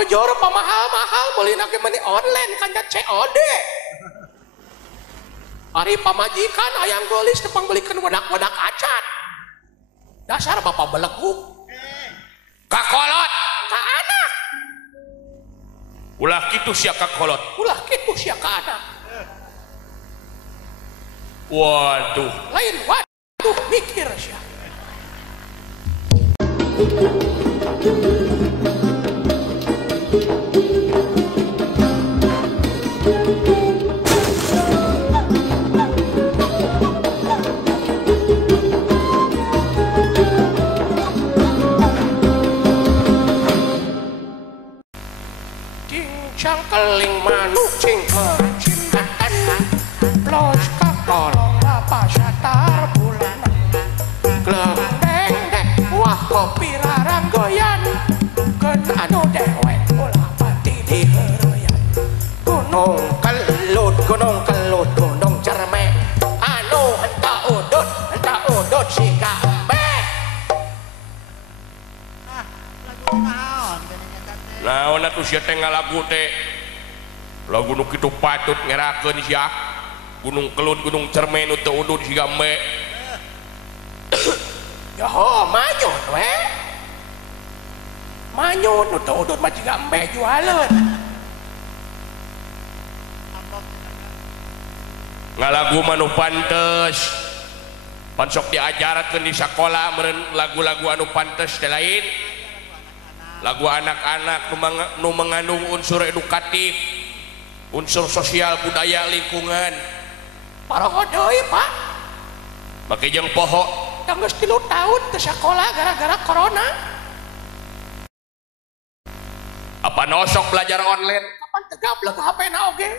jujur pamahal-mahal beli nake meni online kan COD. Ari pamajikan hayang geulis tepang belikeun wadak-wadak acan. Dasar bapak beleguk. Kakolot ka anak. Ulah kitu sia kakolot. Ulah kitu sia ka anak. Waduh. Lain waduh mikir sia. Cangkeling manuk cingkel cintaan los kakolong lapa satar bulan glendeng dek wah kopi rarang goyan keun anu dewek ulah pati diheureyan gunung kelut gunung cerme anu henteu udut si kambe. Naon atuh sia teh ngalagu teh lagu nu kitu patut ngerakeun sia gunung kelut gunung cermen nu teu udud siga me. Yoho manyun we manyun nu teu udud mah jiga embe jualeun Ngalagu mah nu pantes pan sok diajarkeun di sakola meureun lagu-lagu anu pantes teh lain lagu anak-anak nu mengandung unsur edukatif, unsur sosial budaya lingkungan. Paroho deui Pak. Make jeung poho. Geus 3 tahun teu sakola gara-gara corona. Apa nosok belajar online? Kapan teu gablek HP-na oge?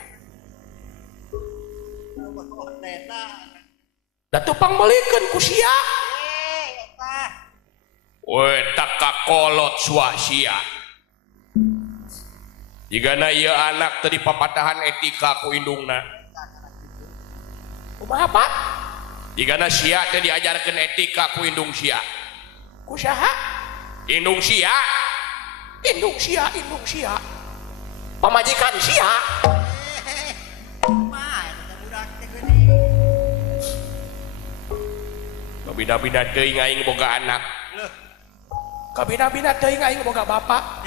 Da tupang meulikeun ku sia. Weh tak kakolot swasia. Jigana ieu anak teu dipapatahan etika ku indungna. Kumaha Pak? Jigana sia teu diajarkeun etika ku indung sia. Ku saha? Indung sia. Indung sia. Pamajikan sia. Bina-bina teuing aing boga anak. Kabina-bina teuing aing boga bapak.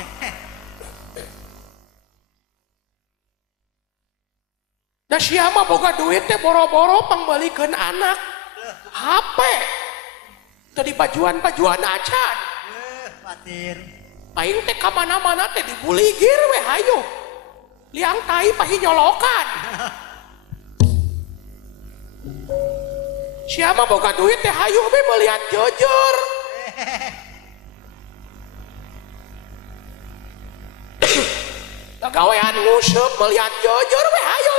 Da sia mah boga duit teh boro-boro pangbalikeun anak. HP. Teu dipajuan-pajuan acan. Patir. Aing teh ka mana-mana teh dibuligir we hayu. Liang tai pahi nyolokan. Sia mah boga duit teh hayu we melihat jujur. Gawean nguseup melihat jujur we hayu.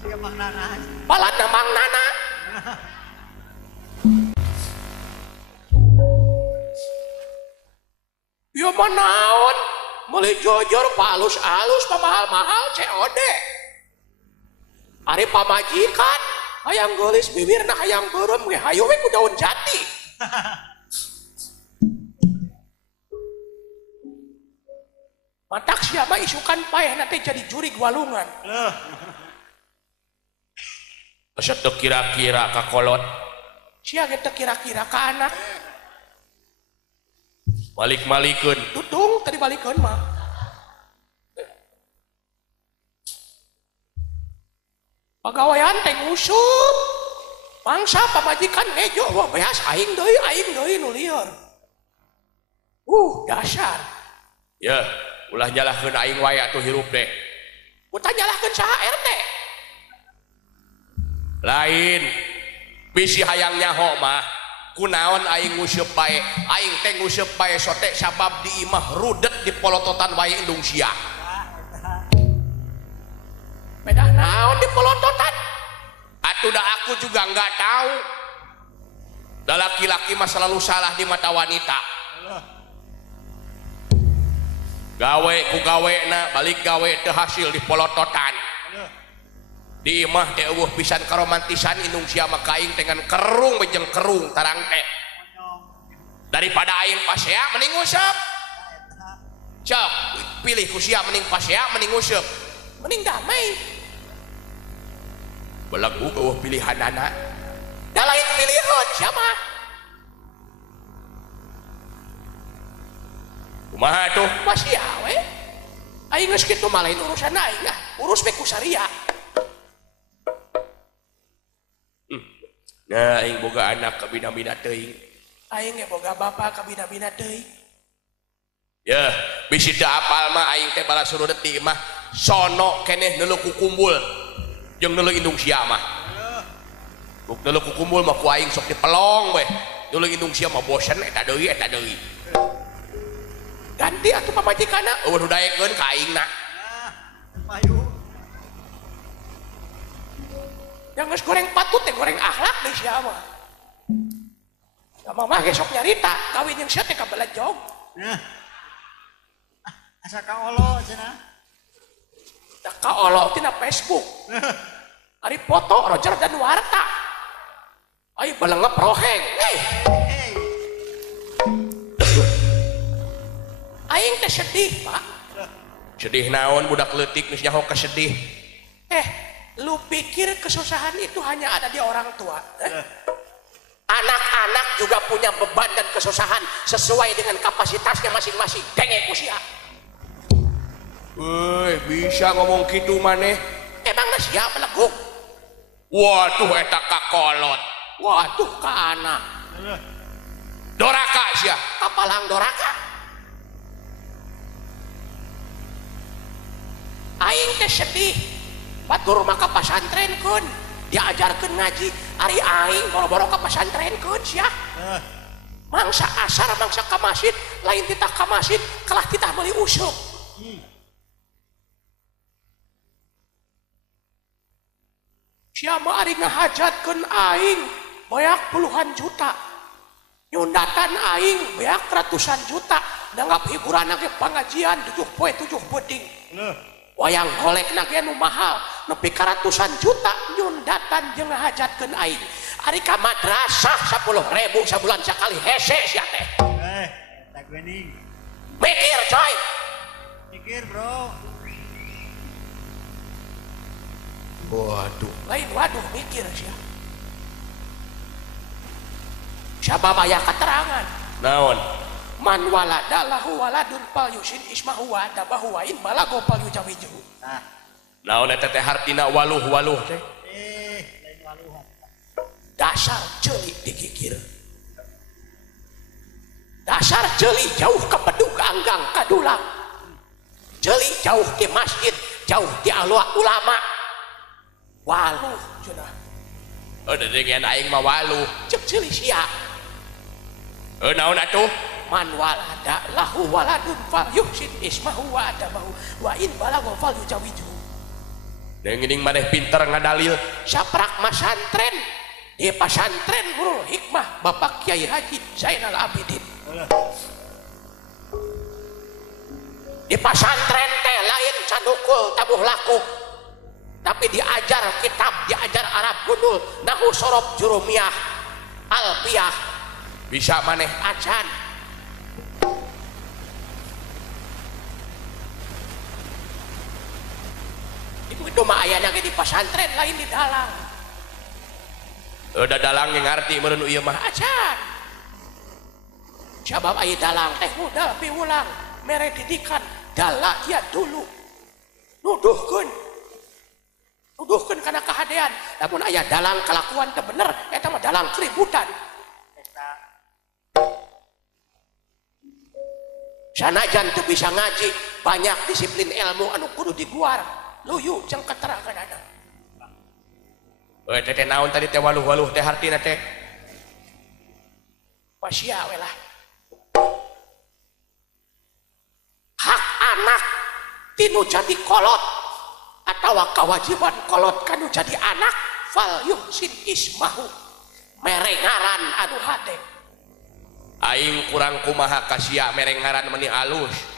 Siga Mang Nana. Palatna Mang Nana. Yo mah naon? Meuli jujur palus-alus pamahal-mahal COD. Ari pamajikan hayang geulis bibirna hayang beureum ge hayu we ku daun jati. Matak siapa isukan payah nanti jadi jurig walungan. Asa teu kira-kira kakolot. Sia ge teu kira-kira ka anak. Balik-malikeun. Tutung tadi balikeun mah. Pagawean teh ngusup. Mangsa pamajikan ngejo wah beas aing deui nu lieur. Dasar. Ya, ulah nyalahkeun aing wae atuh hirup deh. Utah nyalahkeun saha RT. Lain. Bisi hayang nyaho mah kunaon aing nguseup bae. Aing teh nguseup bae sote sabab di imah rudet di polototan wae indung sia. Beda naon di polototan? Atuh da aku juga enggak tahu. Da laki-laki mah selalu salah di mata wanita. Gawe ku gawena balik gawe teu hasil di polototan. Di imah teh eueuh pisan karomantisan indung sia mah kaing dengan kerung bejeng kerung tarang teh. Daripada aing pasea mending nguseup. Cok, pilih ku sia mending pasea mending useup. Mending damai. Belagu eueuh pilihan anak. Da lain pilihan siapa? Kumaha tuh? Masih we. Aing geus kitu mah lain urusan aing ah. Urus beku saria. Nah, aing boga anak kabina-bina teuing. Aing ge boga bapa kabina-bina teuing. Ya, bisi teu apal mah aing teh bala suruh detik mah sono keneh neuleuh ku kumbul. Jeung neuleuh indung sia mah. Buk neuleuh ku kumbul mah ku aing sok dipelong we. Neuleuh indung sia mah bosen eta deui. Ganti atuh pamajikanna. Eueuh nu daekeun ka aingna. Payu. Yang geus goreng patut teh goreng akhlak deui sia mah. Sama mah ge sok nyarita kawin jeung sia teh kabelajog. Nah. Asa ka olo cenah. Da kaolo tina Facebook. Ari foto Roger dan Warta. Ai belengep roheng. Hey. Aing teh sedih, Pak. Sedih naon budak leutik geus nyaho kesedih. Lu pikir kesusahan itu hanya ada di orang tua? Anak-anak juga punya beban dan kesusahan sesuai dengan kapasitasnya masing-masing. Denge usia. Woi, bisa ngomong kitu maneh? Emangna sia beleguk? Waduh eta kakolot. Waduh ka anak. Doraka sia. Kapalang doraka. Aing teh sedih. Batur maka pasantrenkeun, diajarkeun ngaji. Ari aing boro-boro ka pasantrenkeun sia. Mangsa asar mangsa ka masjid, lain titah ka masjid, kalah titah meuli usuk. Sia mah ari ngahajatkeun aing banyak puluhan juta. Nyundatan aing beak ratusan juta. Nanggap hiburan ge pangajian 7 poe 7 beding. Wayang golek nage nu mahal nepi ka ratusan juta nyundatan jeung ngahajatkeun aing. Ari ka madrasah 10.000 sabulan sakali hese sia teh. Tak bening. Mikir coy. Mikir, Bro. Waduh. Lain waduh mikir sia. Siapa bayar keterangan? Naon? Man walada lahu waladun fal yusin ismahu wa adabahu wa in balago fal yujawiju. Nah. Naon eta teh hartina waluh teh? Lain waluhan. Dasar ceuli dikikir. Dasar ceuli jauh ke bedug ganggang kadulang. Ceuli jauh ke masjid, jauh di ulama. Waluh cenah. Dengan aing mah waluh. Cek ceuli sia. Naon atuh? Man walada lahu waladun fal yuhsin ismahu wa adabahu wa in balago fal yujawiju. Geuning maneh pinter ngadalil. Saprak masantren di pasantren Nurul Hikmah Bapak Kiai Haji Zainal Abidin. Di pasantren teh lain canukul tabuh laku, tapi diajar kitab, diajar Arab gundul, nahu sorob jurumiyah alpiyah. Bisa maneh acan. Itu mah aya nage di pasantren lain di dalang. Udah dalang yang ngarti meureun ieu mah acan. Sabab aya dalang teh modal piulang mere didikan dala ya dulu. Nuduhkeun kana kahadean. Lamun aya dalang kelakuan teu bener eta mah dalang keributan. Sanajan teu bisa ngaji, banyak disiplin ilmu anu kudu diguar. Luyu jeung keteranganana. Teh naon tadi teh waluh teh hartina teh? Pasya we lah. Hak anak tinu jadi kolot atawa kewajiban kolot kanu jadi anak fal yuhsin ismahu merengaran anu hade. Aing kurang kumaha kasia merengaran meni alus.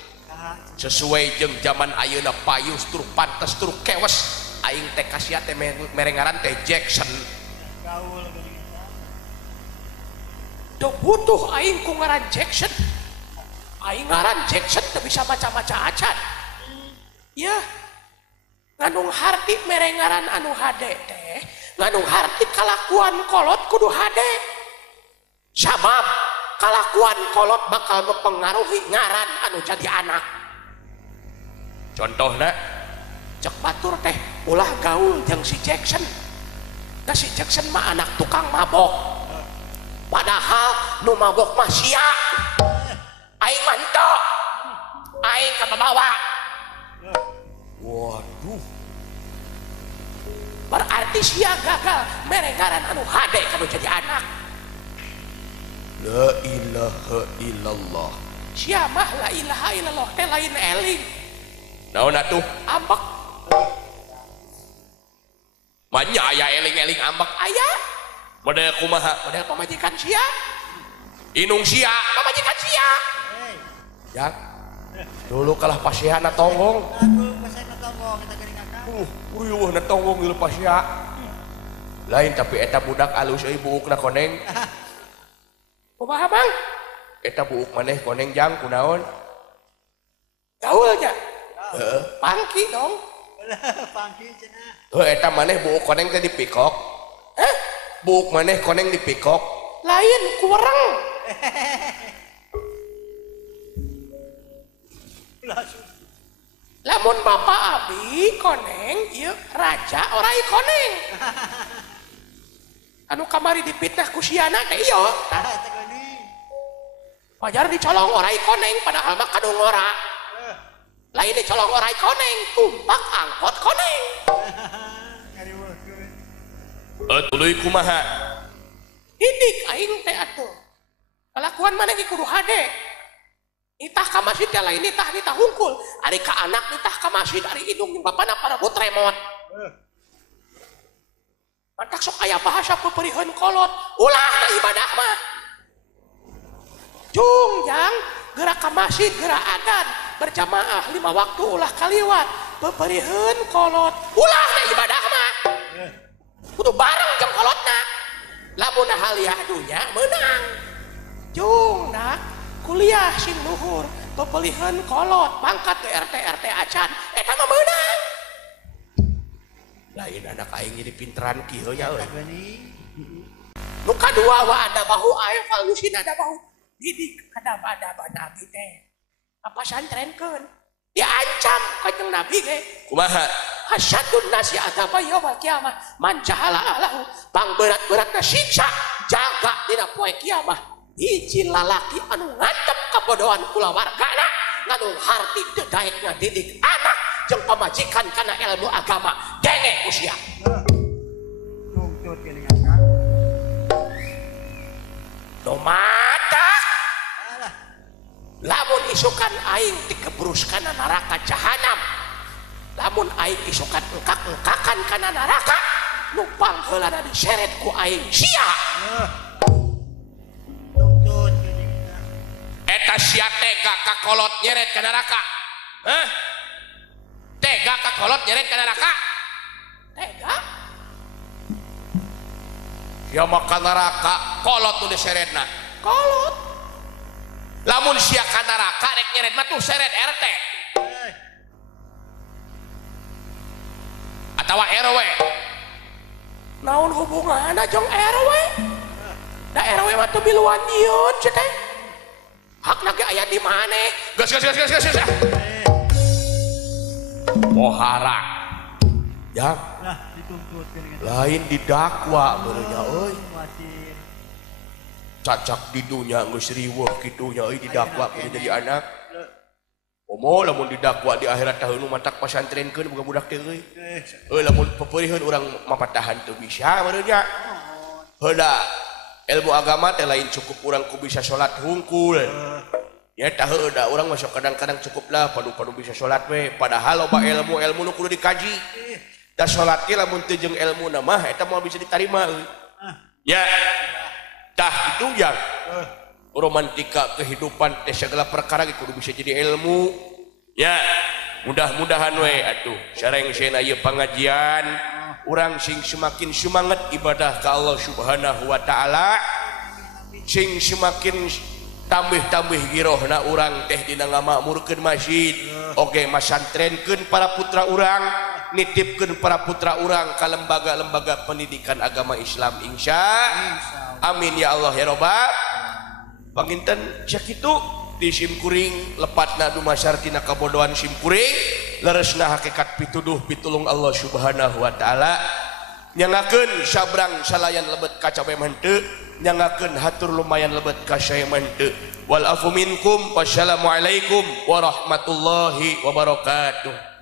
Sesuai jeung zaman ayeuna payus tur pantes tur kewes aing teh kasia teh merengaran teh Jackson. Gaul geuning. Teu butuh aing ku ngaran Jackson. aing ngaran Jackson teu bisa maca-maca acan. Ya nganung harti merengaran anu hade teh nganung harti kalakuan kolot kudu hade sabab kalakuan kolot bakal mempengaruhi ngaran anu jadi anak. Contohna Cek batur teh ulah gaul jeung si Jackson. Nah si Jackson mah anak tukang mabok, padahal nu mabok mah sia. Aing mantok aing kababawa. waduh Berarti sia gagal merengaran anu hade kanu jadi anak. la ilaha illallah. Sia mah la ilaha illallah teh lain eling Naon atuh? ambek Manya aya eling-eling ambek aya model kumaha? model pamajikan sia Inung sia. pamajikan sia Hei, Ya. Dulu kalah pasiana tonggong. aku pasai nonton kita geuning akang. Uyuh na tonggong di lepas ya. Lain tapi eta budak alus euy buukna koneng. kumaha Bang Eta buuk maneh koneng jang kunaon? gaulnya Heeh. pangki dong. Pangki cenah. Eta maneh buuk koneng teh dipikok. Buuk maneh koneng dipikok. Lain kurang lamun bapak abi koneng ieu raja orai koneng anu kamari dipitnah ku siana teh ieu Tah eta geuning. wajar dicolong orai koneng padahal mah kanu ngora lain dicolong orai koneng tumpak angkot koneng Ngariweuhkeun. Tuluy kumaha? didik aing teh atuh kelakuan maneh ge kudu hade nitah ka masjid teh lain nitah hungkul ari ka anak nitah ka masjid ari indung jeung bapana parebut remote mantak sok aya bahasa peperieun kolot ulah na ibadah mah jung jang gerak ka masjid gerak adan berjamaah 5 waktu ulah kaliwat peperieun kolot ulah na ibadah mah kudu bareng jeung kolotna lamun haliah dunya menang jung nak kuliah sing luhur pepelihan kolot pangkat ke RT acan eta mah meunang lain anak aing jadi pinteran kieu nya euy Eta geuning. nu kadua wa ada bahu aya falusin ada bahu didik kada bada nabi teh apa santrenkeun diancam kanjeng nabi ge Kumaha? hasyadun nasi adaba yaumul kiamah man jahala alahu pangberat-beratna siksa jaga dina poe kiamah hiji lalaki anu ngantep kabodohan kulawargana nganu harti teu daek ngadidik anak jeung pamajikan kana ilmu agama denge usia Nungtut geuning akang. nu matak Alah, lamun isukan aing dikebruskan neraka jahanam lamun aing isukan engkak-engkakan kana neraka nu pangheulana diseret ku aing sia nungtut geuning akang. Eta sia tega ka kolot nyeret ka neraka. Hah? Tega ka kolot nyeret ka neraka. tega Sia mah ka neraka kolot nu diseretna. kolot Lamun sia ka neraka rek nyeret mah tuh seret RT Hei, atawa RW. naon hubunganna jeung RW da RW mah teu miluan nyieun cenah teh hakna ge aya di maneh Gas. hei. Pohara. Ya, Lah dituntut geuning akang. lain didakwa beureunya euy. Wasin. Cacak di dunya geus riweuh kitu nya euy didakwa kudu jadi anak. Omo lamun didakwa di akhirat taheunu mantak pasantrenkeun boga budak teh euy. Lamun peperieun urang mapatahan teu bisa beureunya. Heula ilmu agama teh lain cukup urang ku bisa salat hungkul. Ya tah heuda urang masuk kadang-kadang cukup lah padu-padu bisa salat we padahal loba ilmu nu kudu dikaji. Da salat ge lamun teu jeung ilmuna mah eta moal bisa ditarima euy. Ya. Tah itu yang romantika kehidupan teh segala perkara ge kudu bisa jadi ilmu. Ya, mudah-mudahan we atuh sareng sena ieu pangajian urang sing semakin semangat ibadah ka Allah Subhanahu wa taala, sing semakin tambih girohna urang teh dina ngamakmurkeun masjid oge masantrenkeun para putra urang nitipkeun para putra urang ka lembaga-lembaga pendidikan agama Islam insya amin ya Allah ya robbal panginten sakitu di simkuring lepatna dumasar tina kabodohan simkuring leresna hakikat pituduh pitulung Allah subhanahu wa ta'ala nyangakeun sabrang salayan lebet kaca henteu nyangakeun hatur lumayan lebet ka saeman henteu wal afu minkum wassalamualaikum warahmatullahi wabarakatuh.